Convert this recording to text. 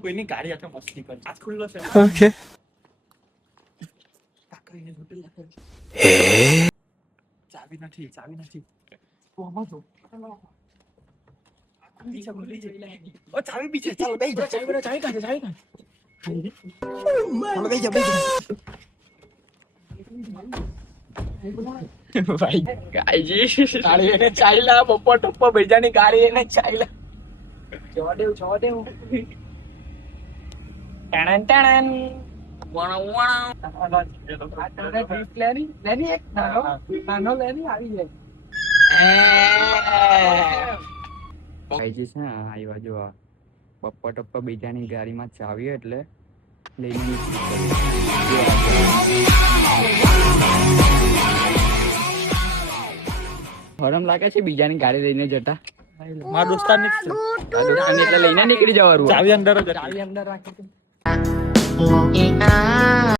કોઈની ગાડી આટલો મસ્તી કરી આજ ખુલ્લો છે ઓકે ચાવી નથી ઓ આમાં જો ઓ ચાવી બી છે ચાલો બેહી જા ચાવી કાઢ ચાલો બેહી જા ભાઈ ગાયજી ગાડી એને ચાઈલા બપ્પો ટપ્પો બેજાની ગાડી એને ચાઈલા જવા દેવ ટણન ટણન લેની એક નાનો લેની આવી જાય ભાઈજી છે ને આ બાજુ આ પપ્પા ટપ્પા બીજાની ગાડીમાં ચાવી એટલે લઈને હરમ લાગે છે બીજાની ગાડી લઈને જતા મારા દોસ્તારની જ છે એટલે લઈને નીકળી જવાનું ચાવી અંદર ચાવી અંદર રાખી